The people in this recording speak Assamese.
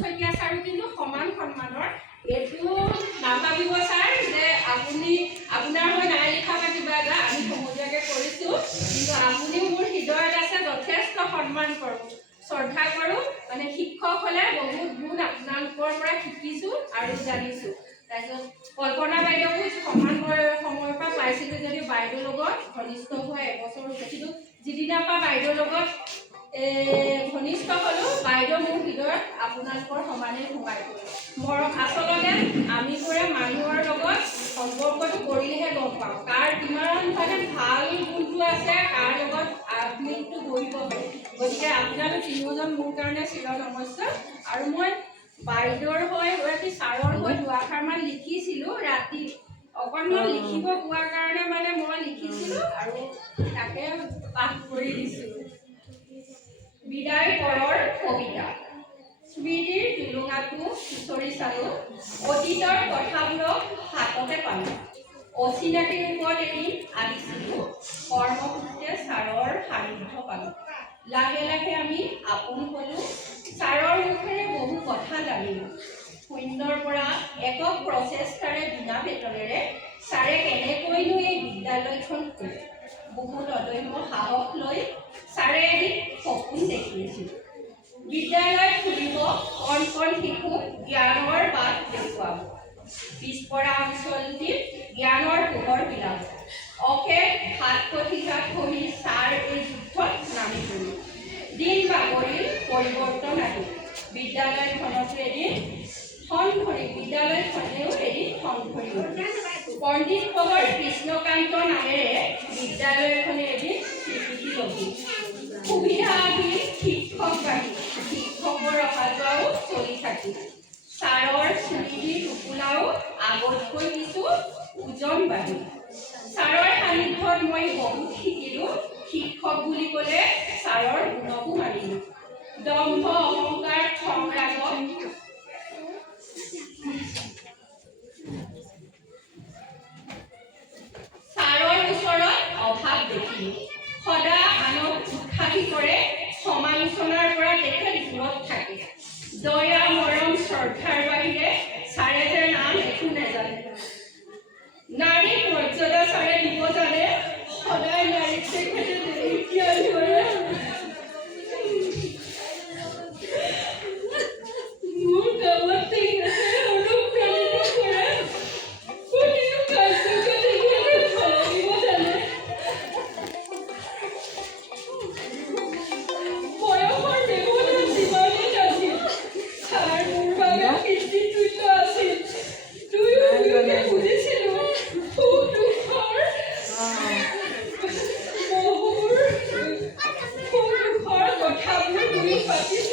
শইকীয়া ছাৰো কিন্তু সমান সন্মানৰ। এইটো নাভাবিব ছাৰ যে আপুনি আপোনাৰ হৈ নাই লিখা বা কিবা এটা আমি সমূহীয়াকৈ কৰিছোঁ, কিন্তু আপুনিও মোৰ হৃদয়ত আছে, যথেষ্ট সন্মান কৰোঁ, শ্ৰদ্ধা কৰোঁ। মানে শিক্ষক হ'লে বহুত গুণ আপোনালোকৰ পৰা শিকিছোঁ আৰু জানিছোঁ। তাৰপিছত কল্পনা বাইদেউকো সমান সময়ৰ পৰা পাইছিলোঁ যদিও বাইদেউৰ লগত ঘনিষ্ঠ হোৱা এবছৰ হৈছে, কিন্তু যিদিনাৰ পৰা বাইদেউৰ লগত ঘনিষ্ঠ হ'লোঁ, বাইদেউ মোৰ হৃদয়ত আপোনালোকৰ সমানেই সোমাই গ'ল। মৰম আচলতে আমিবোৰে মানুহৰ লগত সম্পৰ্কটো কৰিলেহে গম পাওঁ কাৰ কিমান মানে ভাল গুণটো আছে, কাৰ লগত আত্মীয়টো গঢ়িব পাৰি। গতিকে আপোনালোক তিনিওজন মোৰ কাৰণে চিৰ নমস্য। আৰু মই বাইদেউৰ হৈ এগৰাকী ছাৰৰ হৈ দুআষাৰমান লিখিছিলোঁ ৰাতি, অকণমান লিখিব পোৱাৰ কাৰণে মানে মই লিখিছিলোঁ আৰু তাকে পাঠ কৰি দিছোঁ। বিদায় পৰৰ কবিতা। স্মৃতিৰ টুলুঙাটো খুচৰি চালোঁ, অতীতৰ কথাবোৰক হাততে পালোঁ। অচিনাকি ৰূপত এদিন আহিছিলোঁ, কৰ্মসূত্ৰে ছাৰৰ সান্নিধ্য পালোঁ। লাহে লাহে আমি আপোন হ'লোঁ, ছাৰৰ মুখেৰে বহু কথা জানিলোঁ। শূন্যৰ পৰা একক প্ৰচেষ্টাৰে বিনা বেতনেৰে ছাৰে কেনেকৈনো এই বিদ্যালয়খন খোলে। বহুত অদম্য সাহস লৈ ছাৰে এদিন সপোন দেখিছিল, বিদ্যালয় খুলিব, কণ কণ শিশুক জ্ঞানৰ বাট দেখুৱাব, পিছপৰা অঞ্চলটিত জ্ঞানৰ পোহৰ বিলাব। অশেষ হাত কঠিঘাত সহি ছাৰ এই যুদ্ধত নামি পৰিল। দিন বাগৰিল, পৰিৱৰ্তন আহিল, বিদ্যালয়খনেও এদিন ঠন ধৰিব। পণ্ডিত খবৰ কৃষ্ণকান্ত নামেৰে বিদ্যালয়খনে এদিন স্বীকৃতি লভিল। সুবিধা আহিল, শিক্ষক বাঢ়িল, শিক্ষকৰ অহা যোৱাও চলি থাকিল। ছাৰৰ স্মৃতি টোপোলাও আগতকৈ কিছু ওজন বাঢ়িল। ছাৰৰ সান্নিধ্যত মই বহুত শিকিলোঁ, শিক্ষক বুলি ক'লে ছাৰৰ গুণকো মানিলোঁ। দম্ভ অহংকাৰ সংগ্ৰামক ছাৰৰ ওচৰত অভাৱ দেখিলোঁ। সদা আনক উৎসাহী কৰে, সমালোচনাৰ পৰা তেখেত দূৰত থাকে। দয়া মৰম শ্ৰদ্ধাৰ বাহিৰে ছাৰে যে নাম একো নেজানে। নাৰীক মৰ্যাদা ছাৰে দিব জানে, সদায় নাৰীক তেখেতে জ্ঞান ধৰে। মোৰ কামত তেখেতে অনুপ্ৰাণিত কৰে, প্ৰতিটো কাৰ্যকে তেখেতে ফল দিব জানে। বয়সৰ ব্যৱধান যিমানেই নাছিল, ছাৰ মোৰ বাবে পিতৃতুল্য আছিল। দুয়োকে বুজিছিলোঁ, সুখ দুখৰ কথাবোৰ দুই পাতিছিলোঁ।